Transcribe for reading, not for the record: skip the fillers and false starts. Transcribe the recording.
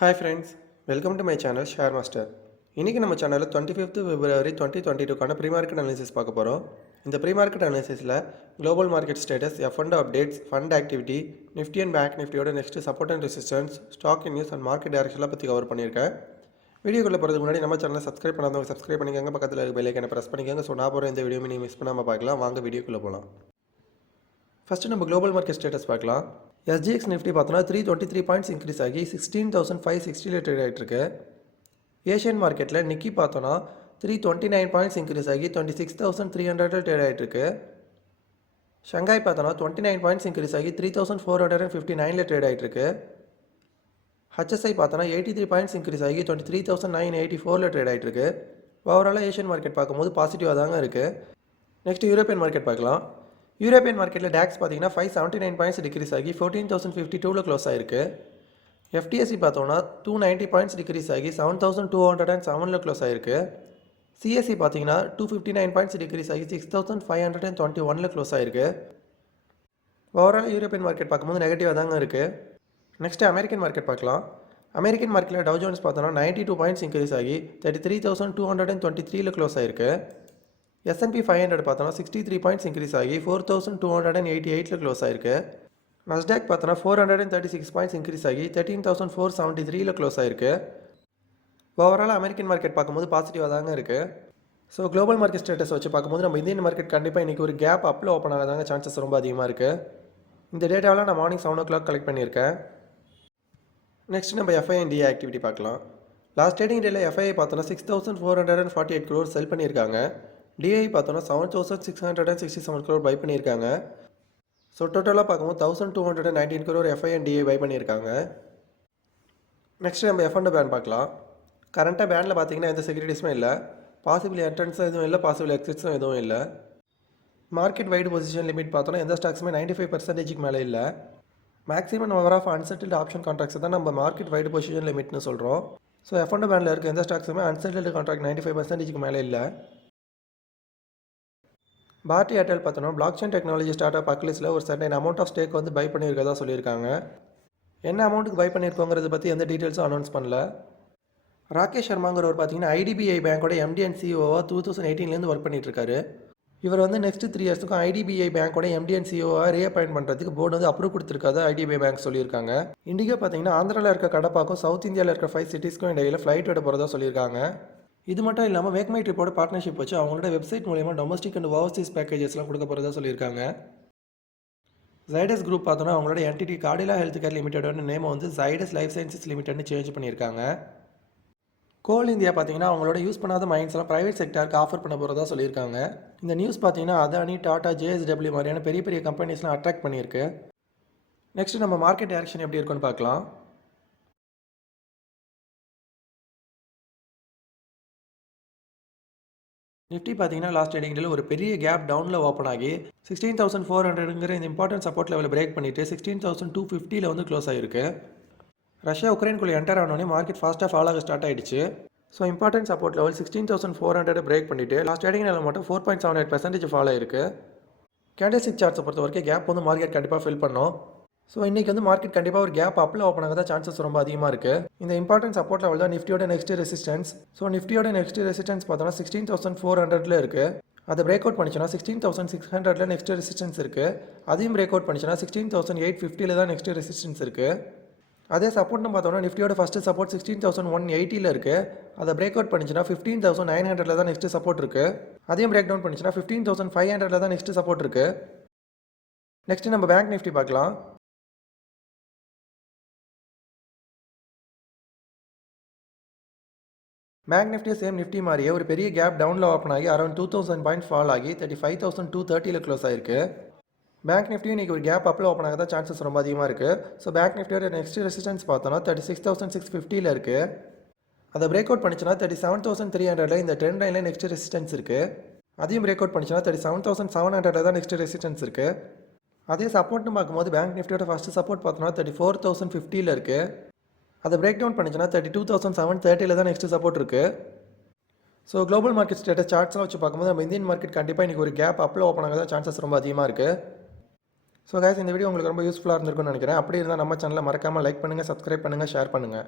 Hi friends, welcome to my channel Share Master. இன்னைக்கு நம்ம சேனலில் 25th February 2022 pre-market analysis பார்க்க போகிறோம். இந்த pre-market analysisல global market status, F&O updates, fund activity, Nifty and Bank Niftyயோட next support and resistance, stock news and market directionல பற்றி cover பண்ணியிருக்கேன். வீடியோக்குள்ளே போகிறதுக்கு முன்னாடி நம்ம சேனலை சப்ஸ்கிரைப் பண்ணாதவங்க சப்ஸ்கிரைப் பண்ணிக்கோங்க, பக்கத்தில் இருக்க பெல் ஐக்கனை ப்ரெஸ் பண்ணிக்கோங்க. ஸோ நான் போகிற இந்த வீடியோ நீங்கள் மிஸ் பண்ணாமல் பார்க்கலாம். வாங்க வீடியோக்குள்ளே போகலாம். ஃபஸ்ட்டு நம்ம குளோபல் மார்க்கெட் ஸ்டேட்டஸ் பார்க்கலாம். எஸ்ஜிஎக்ஸ் நிஃப்டி பார்த்தோன்னா 323 பாயிண்ட்ஸ் இன்க்ரீஸ் ஆகி 16,560 ட்ரேட் ஆகிட்டுருக்கு. ஏஷியன் மார்க்கெட்டில் நிக்கி பார்த்தோன்னா 329 பாயிண்ட்ஸ் இன்க்ரீஸ் ஆகி 26,300 ட்ரேட் ஆகிட்டுருக்கு. ஷங்காய் பார்த்தோன்னா 29 பாயிண்ட்ஸ் இன்க்ரீஸ் ஆகி 3,459 ட்ரேட் ஆகிட்டுருக்கு. ஹச்எஸ்ஐ பார்த்தோன்னா 83 பாயிண்ட்ஸ் இன்க்ரீஸ் ஆகி 23,984 ட்ரேட் ஆகிட்டுருக்கு. ஓவராலாக ஏஷியன் மார்க்கெட் பார்க்கும்போது பாசிட்டிவாக தாங்க இருக்குது. நெக்ஸ்ட் யூரோப்பியன் மார்க்கெட் பார்க்கலாம். யூரோப்பியன் மார்க்கெட்டில் டேக்ஸ் பார்த்தீங்கன்னா 579 பாயிண்ட்ஸ் டிக்ரீஸ் ஆகி 14,052 க்ளோஸ் ஆகிருக்கு. எஃப்டிஎஸ்சி பார்த்தோன்னா 290 பாயிண்ட்ஸ் டிக்ரீஸ் ஆகி 7,207 க்ளோஸ் ஆகிருக்கு. சிஎஸ்சி பார்த்தீங்கன்னா 259 பாயிண்ட்ஸ் டிக்ரீஸ் ஆகி 6,521 க்ளோஸ் ஆகிருக்கு. ஓவரால் யூரோப்பியன் மார்க்கெட் பார்க்கும்போது நெகட்டிவாக தாங்க இருக்குது. நெக்ஸ்ட்டு அமெரிக்கன் மார்க்கெட் பார்க்கலாம். அமெரிக்கன் மார்க்கெட்டில் டவ் ஜோன்ஸ் பார்த்தோன்னா 92 பாயிண்ட்ஸ் இன்க்ரீஸ் ஆகி 33,223 க்ளோஸ் ஆகிருக்கு. S&P 500 பார்த்தோன்னா 63 பாயிண்ட்ஸ் இன்க்ரீஸ் ஆகி 4,288 க்ளோஸ் ஆகிருக்கு. நஸ்டாக் பார்த்தோன்னா 436 பாயிண்ட்ஸ் இன்க்ரீஸ் ஆகி 13,473 க்ளோஸ் ஆகிருக்கு. ஓவரால் அமெரிக்கன் மார்க்கெட் பார்க்கும்போது பாசிட்டிவாக தாங்க இருக்குது. ஸோ குளோபல் மார்க்கெட் ஸ்டேட்டஸ் வச்சு பார்க்கும்போது நம்ம இந்தியன் மார்க்கெட் கண்டிப்பாக இன்றைக்கி ஒரு கேப் அப்பில் ஓப்பன் ஆகாதாங்க சான்சஸ் ரொம்ப அதிகமாக இருக்குது. இந்த டேட்டாவெலாம் நான் மார்னிங் 7 o'clock கலெக்ட் பண்ணியிருக்கேன். நெக்ஸ்ட் நம்ம FI and DI ஆக்டிவிட்டி பார்க்கலாம். லாஸ்ட் ட்ரேடிங் டேயில் FI பார்த்தோன்னா 6,448 crore செல் பண்ணியிருக்காங்க. டிஐ பார்த்தோன்னா 7,667 crore பை பண்ணியிருக்காங்க. ஸோ டோட்டலாக பார்க்கும்போது 1,219 crore FI and DI buy பண்ணியிருக்காங்க. நெக்ஸ்ட் நம்ம F&O பேன் பார்க்கலாம். கரண்ட்டாக பேனில் பார்த்தீங்கன்னா எந்த செக்யூரிட்டிஸுமே இல்லை. பாசிபிள் என்ட்ரன்ஸும் எதுவும் இல்லை, பாசிபிள் எக்ஸிட்ஸும் எதுவும் இல்லை. மார்க்கெட் வைடு பொசிஷன் லிமிட் பார்த்தோன்னா எந்த ஸ்டாக்ஸுமே 95% மேலே இல்லை. Maximum number of unsettled option contracts தான் நம்ம மார்க்கெட் வைடு பொசிஷன் லிமிட்னு சொல்கிறோம். ஸோ F&O பேனில் இருக்க எந்த ஸ்டாக்ஸுமே அன்செட்டில்டு கான்ட்ராக்ட் 95% மேலே இல்லை. பாரதி ஏர்டெல் பார்த்தோன்னா block chain technology start up அக்லிஸில் ஒரு சர்டன் அமௌண்ட் ஆஃப் ஸ்டேக் வந்து பை பண்ணியிருக்கதா சொல்லியிருக்காங்க. என்ன அமௌண்ட்டுக்கு பை பண்ணியிருக்கோங்கிறத பற்றி எந்த டீட்டெயில்ஸும் அனௌன்ஸ் பண்ணல. ராகேஷ் சர்மாங்கிறவர் பார்த்தீங்கன்னா IDBI பேங்கோட MD and CEOவாக 2018 ஒர்க் பண்ணிட்டுருக்காரு. இவர் வந்து நெக்ஸ்ட் 3 இயர்ஸுக்கும் IDBI பேங்கோட MD and CEOவாக ரீஅப்பாயின்ட் பண்ணுறதுக்கு போர்டு வந்து அப்ரூவ் கொடுத்துருக்காது IDBI பேங்க் சொல்லியிருக்காங்க. இண்டிகா பார்த்தீங்கன்னா ஆந்திராவில் இருக்க கடப்பாக்கும் சவுத் இந்தியாவில் இருக்க 5 சிட்டிஸ்க்கும் இடையில ஃப்ளைட் விட போகிறதா சொல்லியிருக்காங்க. இது மட்டும் இல்லாமல் வேக்மைட் ரிப்போர்ட் பார்ட்னர்ஷிப் வச்சு அவங்களோட வெப்சைட் மூலமா டொமஸ்டிக் அண்ட் ஓவர்சீஸ் பேக்கேஜஸ்லாம் கொடுக்க போகிறதா சொல்லியிருக்காங்க. ஜைடஸ் குரூப் பார்த்தோன்னா அவங்களோட என்டிட்டி கார்டிலா ஹெல்த் கேர் லிமிடெடோட நேமை வந்து ஜைடஸ் லைஃப் சயின்சஸ் லிமிடெட்னு சேஞ்ச் பண்ணியிருக்காங்க. கோல் இந்தியா பார்த்தீங்கன்னா அவங்களோட யூஸ் பண்ணாத மைன்ஸ்லாம் ப்ரைவேட் செக்டருக்கு ஆஃபர் பண்ண போகிறதா சொல்லியிருக்காங்க. இந்த நியூஸ் பார்த்தீங்கன்னா அதானி, டாடா, JSW மாதிரியான பெரிய பெரிய கம்பெனிஸ்லாம் அட்ராக்ட் பண்ணியிருக்கு. நெக்ஸ்ட் நம்ம மார்க்கெட் டைரக்ஷன் எப்படி இருக்குன்னு பார்க்கலாம். நிஃப்டி பார்த்தீங்கன்னா லாஸ்ட் ட்ரேடிங் டேல ஒரு பெரிய கேப் டவுனில் ஓப்பன் ஆகி 16,400ங்கிற இந்த இம்பார்ட்டன்ட் சப்போர்ட் லெவலில் பிரேக் பண்ணிட்டு 16,250 வந்து க்ளோஸ் ஆகிருக்கு. ரஷ்யா உக்ரைனுக்குள்ளே என்டர் ஆனோடனே மார்க்கெட் ஃபாஸ்ட்டாக ஃபால் ஆக ஸ்டார்ட் ஆகிடுச்சு. So important support level 16,400 break பண்ணிட்டு லாஸ்ட் ட்ரேடிங் லெவல் மட்டும் 4.78% ஃபால் ஆகிருக்கு. கேண்டில்ஸ்டிக் சார்ட்ஸை பொறுத்த வரைக்கும் கேப் வந்து மார்க்கெட் கண்டிப்பாக ஃபில் பண்ணோம். ஸோ இன்றைக்கி வந்து மார்க்கெட் கண்டிப்பாக ஒரு கேப் அப்பில் ஓப்பன் ஆக தான் சான்சஸ் ரொம்ப அதிகமாக இருக்குது. இந்த இம்பார்ட்டன்ட் சப்போர்ட் லெவல் தான் நிஃப்டியோட நெக்ஸ்ட் ரெசிஸ்டன்ஸ். ஸோ நிஃப்டியோட நெக்ஸ்ட் ரெசிஸ்டன்ஸ் பார்த்தோன்னா 16,400 இருக்குது. அதை பிரேக் அவுட் பண்ணிச்சுன்னா 16,600 நெக்ஸ்ட் ரெசிஸ்டன்ஸ் இருக்குது. அதையும் பிரேக் அவுட் பண்ணிச்சுன்னா 16,850 தான் நெக்ஸ்ட் ரெசிஸ்டன்ஸ் இருக்குது. அதே சப்போர்ட்னு பார்த்தோன்னா நிஃப்டியோட ஃபஸ்ட்டு சப்போர்ட் 16,180 இருக்குது. அதை பிரேக் அவுட் பண்ணிச்சுன்னா 15,900 தான் நெக்ஸ்ட் சப்போர்ட் இருக்குது. அதையும் பிரேக் டவுன் பண்ணிச்சுன்னா 15,500 தான் நெக்ஸ்ட் சப்போர்ட் இருக்குது. நெக்ஸ்ட் நம்ம பேங்க் நிஃப்டி பார்க்கலாம். பேங்க் நிஃப்டி சேம் நிஃப்டி மாதிரியே ஒரு பெரிய கேப் டவுனில் ஓப்பன் ஆகி அரௌண்ட் 2,000 பாயிண்ட்ஸ் ஃபால் ஆகி 35,230 க்ளோஸ் ஆகிருக்கு. பேங்க் நிஃப்டியும் இன்றைக்கி ஒரு கேப் அப்பில் ஓப்பன் ஆக தான் சான்சஸ் ரொம்ப அதிகமாக இருக்குது. ஸோ பேங்க் நிஃப்டியோட நெக்ஸ்ட் ரெசிஸ்டன்ஸ் பார்த்தோன்னா 36,650 இருக்குது. அதை பிரேக் அவுட் பண்ணிச்சுன்னா 37,300 இந்த ட்ரெண்ட் லைனில் நெக்ஸ்ட் ரெசிஸ்டன்ஸ் இருக்குது. அதையும் பிரேக் அவுட் பண்ணிச்சுன்னா 37,700 தான் நெக்ஸ்ட் ரெசிஸ்டன்ஸ் இருக்குது. அதே சப்போர்ட்னு பார்க்கும்போது பேங்க் நிஃப்டியோட ஃபஸ்ட்டு சப்போர்ட் பார்த்தோன்னா 34,050 இருக்குது. அதை பிரேக் டவுன் பண்ணிச்சுன்னா 32,730 தான் நெக்ஸ்ட் சப்போர்ட் இருக்குது. ஸோ குளோபல் மார்க்கெட் ஸ்டேட்டஸ் சார்ட்ஸ்லாம் வச்சு பார்க்கும்போது நம்ம இந்தியன் மார்க்கெட் கண்டிப்பாக இன்றைக்கி ஒரு கேப் அப்பில் ஓப்பன் ஆக தான் சான்சஸ் ரொம்ப அதிகமாக இருக்குது. ஸோ கைஸ், இந்த வீடியோ உங்களுக்கு ரொம்ப யூஸ்ஃபுல்லாக இருந்திருக்கும்னு நினைக்கிறேன். அப்படி இருந்தால் நம்ம சேனலை மறக்காமல் லைக் பண்ணுங்கள், சப்ஸ்கிரைப் பண்ணுங்கள், ஷேர் பண்ணுங்கள்.